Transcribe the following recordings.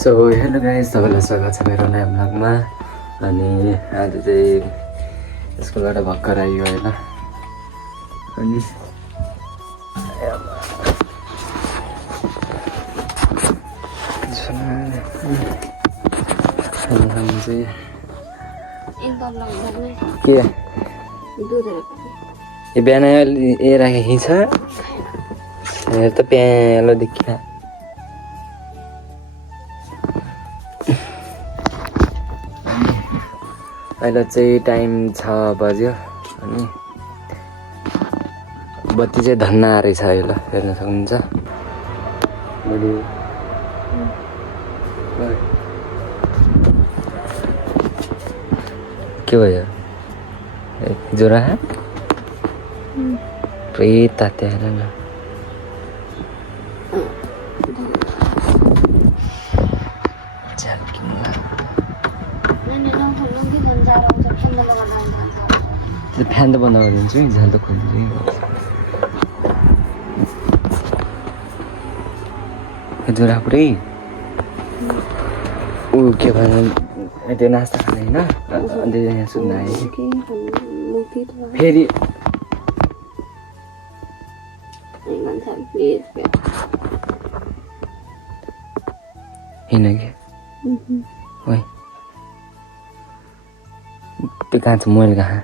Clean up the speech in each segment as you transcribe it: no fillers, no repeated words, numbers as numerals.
So hello guys, सबैलाई स्वागत छ मेरो नयाँ ब्लगमा। अनि आज चाहिँ स्कुलबाट भर्खर आइयो होइन। अनि हामी चाहिँ के यो बिहान ए राखेको छ हेर त प्यालो देखिया। अहिले चाहिँ टाइम 6 बज्यो अनि बत्ती चाहिँ धन्न आएर छ। यो ल हेर्न सक्नुहुन्छ। के भयो ज्वरो पुरै तात्या हेर न। फ्यान त बन्द गरिदिन्छु नि, झन् त खोलिदिन्छु। ज्वरो पुरै ऊ के भन्छ त्यो नास्ता खाने होइन। अन्त यहाँ सुत्न आएँ फेरि होइन कि ओइ त्यो कहाँ छ मैले कहाँ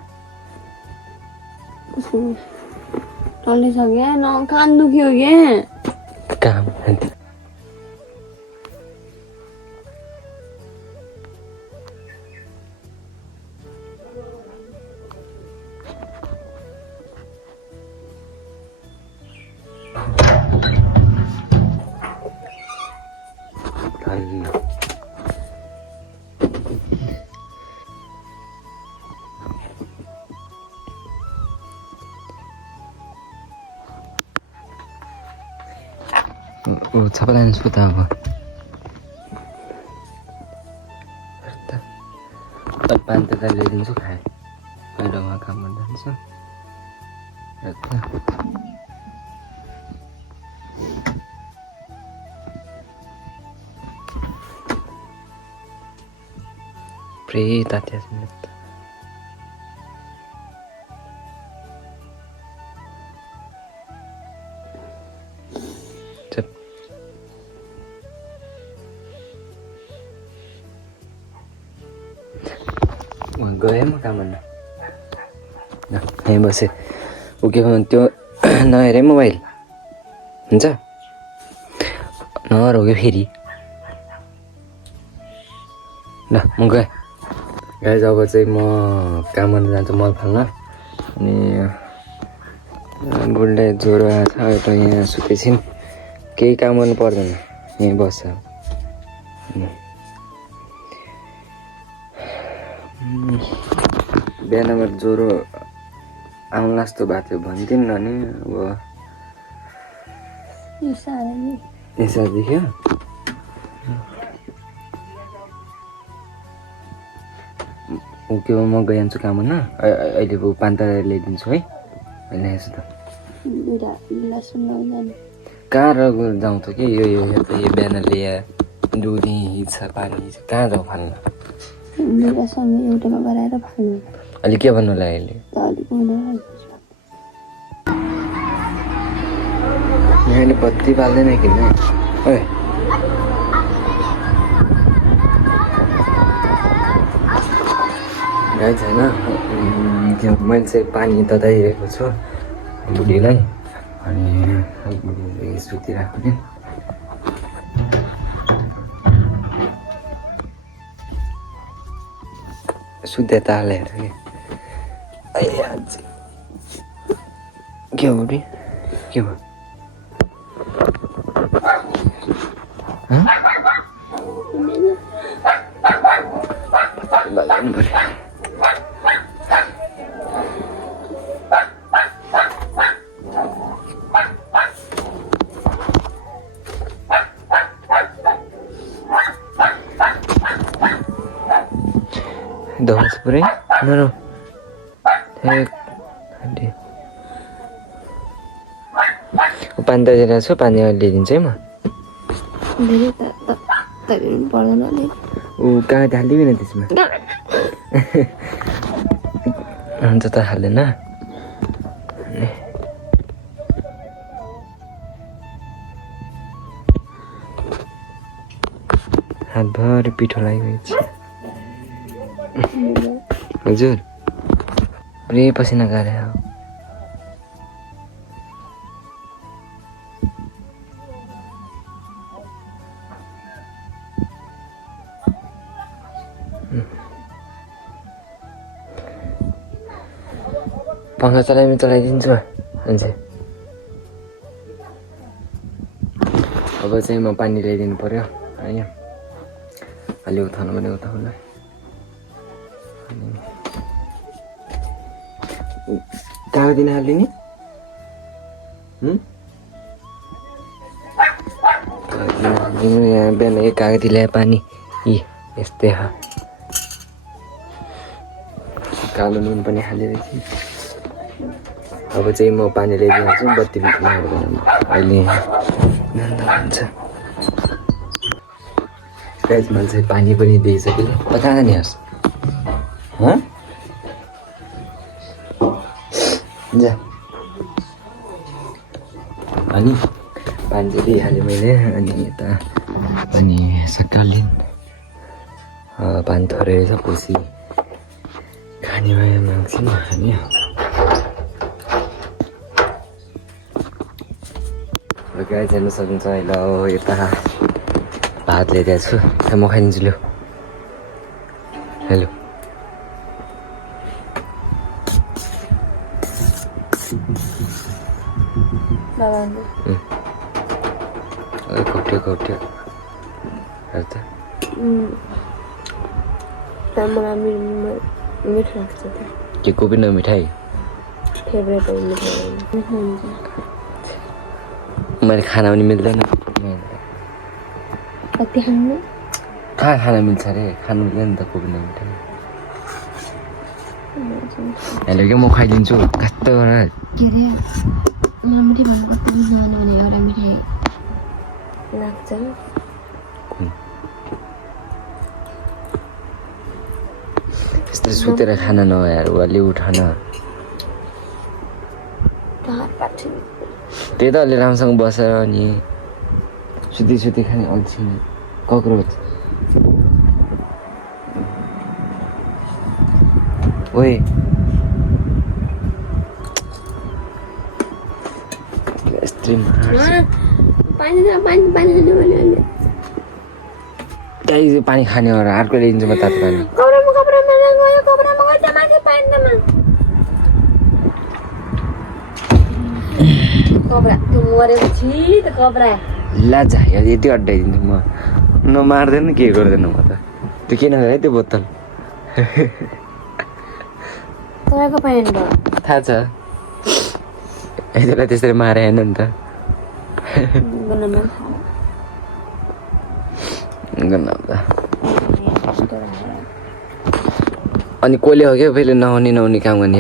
टलिसक्यो न, कान दुख्यो के काम ऊ सबैलाई सुता अब पानी त ल्याइदिन्छु खाएँ। अहिले उहाँ काम गर्दा जान्छु। पुरै तात्या छ नि त। गएँ म काम गर्न। यहीँ बसेँ। ऊ के भन्छ त्यो नहेरे मोबाइल हुन्छ नरोग्यो फेरि। ल म गएँ गाइस। अब चाहिँ म काम गर्न जान्छु मल फाल्न। अनि बुढीलाई ज्वरो आएको छ। एउटा यहाँ सुतेछिन्, केही काम गर्नु पर्दैन, यहीँ बस्छ। बिहानमा ज्वरो आउला जस्तो भएको थियो भन्थ्यो नि अनि अब यसो देख्यो। ओके म गइहाल्छु काम गर्न। अहिले पानी त ल्याइदिन्छु है। अहिले यसो त कहाँ जाउँ त कि यो बिहान ल्याए दुधी छ पानी कहाँ जाउँ फाल्न। एउटामा गराएर फाल्नु। अहिले के भन्नु लाग्यो अहिले यहाँले बत्ती बाल्दैन कि नै ओए गाइस होइन। मैले चाहिँ पानी तताइरहेको छु बुढीलाई। अनि बुढी सुतिरहेको नि। सुत्दै त हालेर के हो बुढी के भयो? दस पुरै नरो पानी त ल्याइरहेको छु। पानी ल्याइदिन्छु है म। तैँले पनि पर्दैन नि ऊ कागती हालिदिएन त्यसमा हुन्छ त हालेन हातभरि पिठो लागिरहेछ हजुर पुरै पसिना गरे हो पंखा चलाइदिन्छु हुन्छ अब चाहिँ म पानी ल्याइदिनु पर्यो होइन अलि उठाउनु पनि उठाउनु कागती नहालिदिने यहाँ बिहान एक कागती ल्याए पानी यी यस्तै हो कालो नुन पनि हालिरहेको थिएँ अब चाहिँ म पानी ल्याइदिन्छु बत्ती बिचमा अहिले हुन्छ गाइस मैले चाहिँ पानी पनि दिइसकेँ त कहाँ जाने हस् जा अनि पानी चाहिँ दिइहालेँ मैले अनि यता अनि सकालिन पानी थोरै रहेछ पछि खाने भयो माग्छु नि अनि गाइस हेर्नु सक्नुहुन्छ अहिले यता भात ल्याइदिएको छु म खाइदिन्छु लु हेलो खोप्ट्यो खोप्ट्यो हेर त मलाई मिठो लाग्छ के को पनि मिठाई फेभरेट हो मिठाई मैले खाना पनि मिल्दैन कति खानु कहाँ खाना मिल्छ अरे खानु मिल्दैन त को पनि मिठाई हेलो के म खाइदिन्छु कस्तो के अरे मिठाई भन्नु कस्तो खानु भने एउटा मिठाई लाग्छ यस्तो सुतेर खाना नयार अलि उठान त्यही त अलि राम्रोसँग बसेर अनि सुती खाने अल्छी कक्रोच ओए पानी खाने हो र अर्को ल्याइदिन्छु म तातो पानी लाजा यति अड्डाइदिन्छु म नमार्दैन के गर्दैन म त त्यो किन है त्यो बोतल तपाईँको प्यान्ट हो थाहा छ यसलाई त्यसरी मारे होइन नि त अनि कसले हो क्या फेरि नहुने काम गर्ने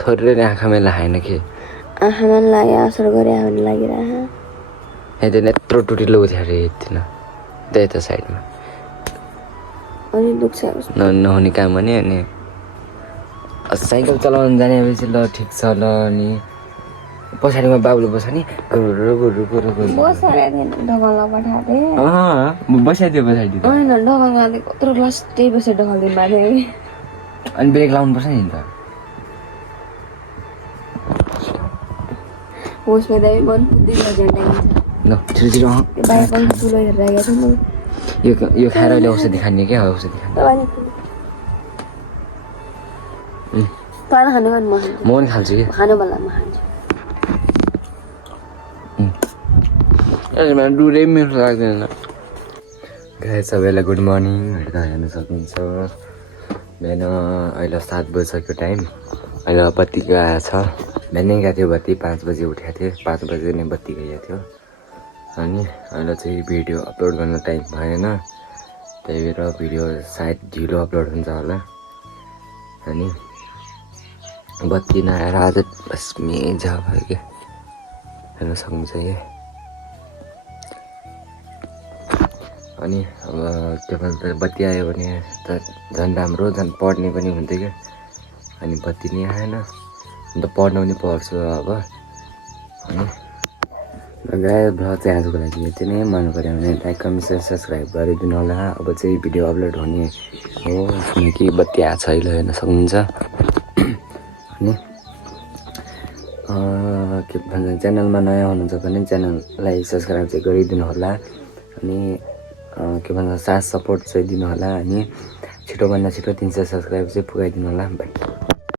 थोरै आँखामा लगाएन कि आँखामा लाग्यो असर गरे भने लागिरह यता यत्रो टुटिलो उठ्यो अरे यति न त्यही त साइडमा अनि दुख्छ नहुने काम भने अनि साइकल चलाउनु जानेपछि ल ठिक छ ल अनि पछाडिमा बाबुले बस्छ नि बसाइदियो पछाडि कत्रो क्लास त्यही बसेर ढकालिदिनु भएको थियो अनि ब्रेक लाउनु पर्छ नि त होसमा दाइ मन बुद्धि घन्टा ल छिटो बाहिर पनि ठुलो हेरेर आएको छ म यो खाएर अहिले औषधि खाने क्या औषधि खाने खानु म पनि खान्छु कि खानु बेला म खान्छु डुरै मिठो लाग्दैन गाइस सबैलाई गुड मर्निङ हेर्न सक्नुहुन्छ बिहान अहिले 7 बजिसक्यो टाइम अहिले बत्ती गएको छ बिहानै गएको थियो बत्ती 5 बजी उठेको थियो 5 बजी नै बत्ती गएको थियो अनि अहिले चाहिँ भिडियो अपलोड गर्न टाइम भएन त्यही भएर भिडियो सायद ढिलो अपलोड हुन्छ होला अनि बत्ती नआएर आज बस मेजा भयो क्या हेर्न सक्नुहुन्छ यहाँ अनि अब के भन्छ बत्ती आयो भने त झन् राम्रो, झन् पढ्ने पनि हुन्थ्यो क्या। अनि बत्ती नै आएन, अन्त पढ्नु पनि पढ्छु अब। अनि गाइस भ्लग चाहिँ आजको लागि यति नै। मन पऱ्यो भने लाइक कमेन्ट सेयर सब्सक्राइब गरिदिनु होला। अब चाहिँ भिडियो अपलोड हुने हो, किनकि बत्ती आएको छ अहिले हेर्न सक्नुहुन्छ। अनि के भन्छ च्यानलमा नयाँ हुनुहुन्छ भने च्यानललाई सब्सक्राइब चाहिँ गरिदिनु होला। अनि के भन्छ साथ सपोर्ट चाहिँ दिनु होला। अनि छिटोभन्दा छिटो 300 सब्सक्राइब चाहिँ पुगाइदिनु होला।